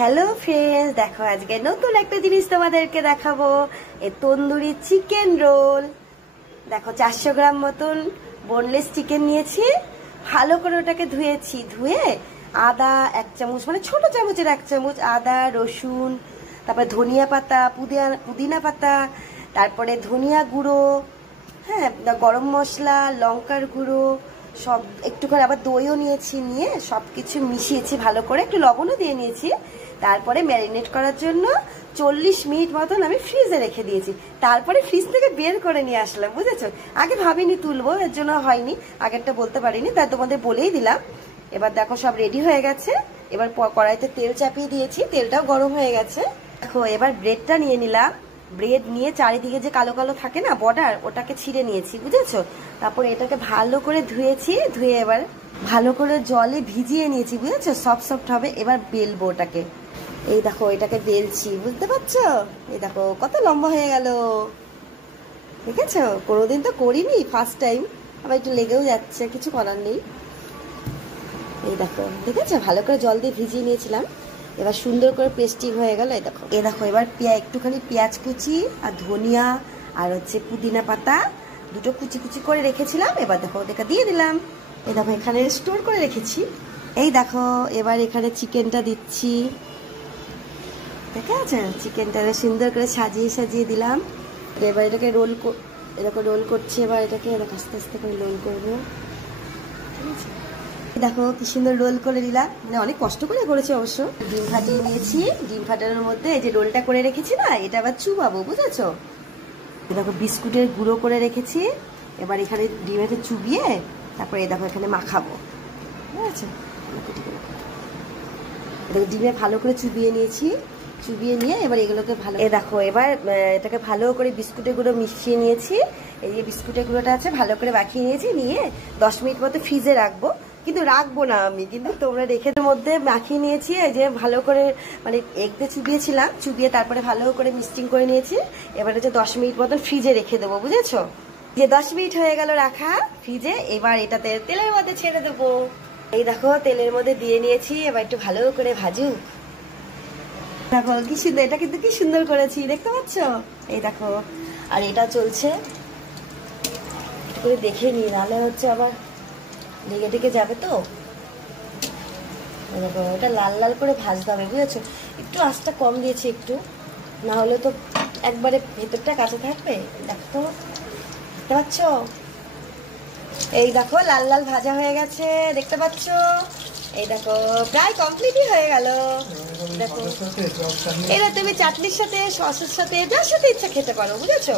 Hello friends, দেখো আজকে নতুন একটা জিনিস তোমাদেরকে দেখাবো। এই তন্দুরি চিকেন রোল। দেখো 400 গ্রাম মতন বোনলেস চিকেন নিয়েছি। ভালো করে ওটাকে ধুয়েছি। ধুয়ে আদা 1 চামচ, মানে ছোট চামচের 1 চামচ আদা, রসুন, তারপরে ধনিয়া পাতা, পুদিনা পাতা, তারপরে ধনিয়া গুঁড়ো, হ্যাঁ, গরম মশলা, লঙ্কার গুঁড়ো, সব একটুখানি আবার দইও নিয়েছি। নিয়ে সবকিছু মিশিয়েছি ভালো করে, একটু লবণও দিয়ে নিয়েছি। তারপরে ম্যারিনেট করার জন্য 40 মিনিট মতন আমি ফ্রিজে রেখে দিয়েছি। তারপরে ফ্রিজ থেকে বের করে নিয়ে আসলাম, বুঝেছো। আগে ভাবিনি তুলবো, এর জন্য হয়নি, আগেরটা বলতে পারিনি, তাই তোমাদের বলেই দিলাম। এবার দেখো সব রেডি হয়ে গেছে। এবার কড়াইতে তেল চাপিয়ে দিয়েছি, তেলটাও গরম হয়ে গেছে। দেখো এবার ব্রেডটা নিয়ে নিলাম। ব্রেড নিয়ে চারিদিকে যে কালো কালো থাকে না বর্ডার, ওটাকে ছিঁড়ে নিয়েছি, বুঝেছো। তারপর এটাকে ভালো করে ধুয়েছি। ধুয়ে এবার ভালো করে জলে ভিজিয়ে নিয়েছি, বুঝেছো, সফট হবে। এবার বেলবো ওটাকে। এই দেখো এটাকে বেলছি, বুঝতে পারছো। এই দেখো কত লম্বা হয়ে গেল, দেখেছো। কোনোদিন তো করিনি, ফার্স্ট টাইম। আবার একটু লেগেও যাচ্ছে, কিছু করার নেই। এই দেখো, দেখেছো, ভালো করে জল দিয়ে ভিজিয়ে নিয়েছিলাম। এবার সুন্দর করে পেস্টিং হয়ে গেল। এই দেখো এবার একটুখানি পেঁয়াজ কুচি আর ধনিয়া আর পুদিনা পাতা দুটো কুচি কুচি করে রেখেছিলাম। এবার দেখো ওদেরকে দিয়ে দিলাম। এই দেখো এখানে স্টোর করে রেখেছি। এই দেখো এবার এখানে চিকেনটা দিচ্ছি, ঠিক আছে। চিকেনটা সুন্দর করে সাজিয়ে সাজিয়ে দিলাম। এবার এটাকে এরকম রোল করছি। এবার এটাকে আস্তে আস্তে করে রোল করবো, ঠিক আছে। দেখো কি সুন্দর রোল করে দিলাম, মানে অনেক কষ্ট করে করেছি অবশ্য। ডিম ফাটিয়ে নিয়েছি। ডিম ফাটানোর মধ্যে এই যে রোলটা করে রেখেছি না, এটা আবার চুবাবো, বুঝেছো। দেখো বিস্কুটের গুঁড়ো করে রেখেছি। এবার এখানে ডিমেতে চুবিয়ে তারপরে এই দেখো এখানে মাখাবো, ঠিক আছে। দেখো ডিমে ভালো করে চুবিয়ে নিয়েছি। চুবিয়ে নিয়ে এবার এগুলোকে ভালো, এই দেখো এবার এটাকে ভালো করে বিস্কুটের গুঁড়ো মিশিয়ে নিয়েছি। এই যে বিস্কুটের গুঁড়োটা আছে ভালো করে মাখিয়ে নিয়েছি। নিয়ে 10 মিনিট মতো ফ্রিজে রাখবো, কিন্তু রাখবো না আমি, কিন্তু তোমরা রেখে মধ্যে মাখিয়ে নিয়েছি। এই যে ভালো করে মানে এগতে চুবিয়েছিলাম, চুবিয়ে তারপরে ভালো করে মিক্সিং করে নিয়েছি। এবার 10 মিনিট মতন ফ্রিজে রেখে দেবো, বুঝেছো। যে 10 মিনিট হয়ে গেল রাখা ফ্রিজে। এবার এটাতে তেলের মধ্যে ছেড়ে দেবো। এই দেখো তেলের মধ্যে দিয়ে নিয়েছি। এবার একটু ভালো করে ভাজুক। দেখো কি সুন্দর, এটা কিন্তু কি সুন্দর করেছি, দেখতে পাচ্ছ। এই দেখো আর এটা চলছে, একটু করে দেখে নি, নাহলে আবার লেগে টেগে যাবে তো। দেখো এটা লাল লাল করে ভাজতে হবে, বুঝেছো। একটু আঁচটা কম দিয়েছি একটু, না হলে তো একবারে ভেতরটা কাঁচা থাকবে। দেখো দেখতে পাচ্ছ, এই দেখো লাল লাল ভাজা হয়ে গেছে, দেখতে পাচ্ছ। এই দেখো প্রায় কমপ্লিটই হয়ে গেল। দেখো এবার তুমি চাটনির সাথে, সসের সাথে, যার সাথে ইচ্ছা খেতে পারো, বুঝেছো।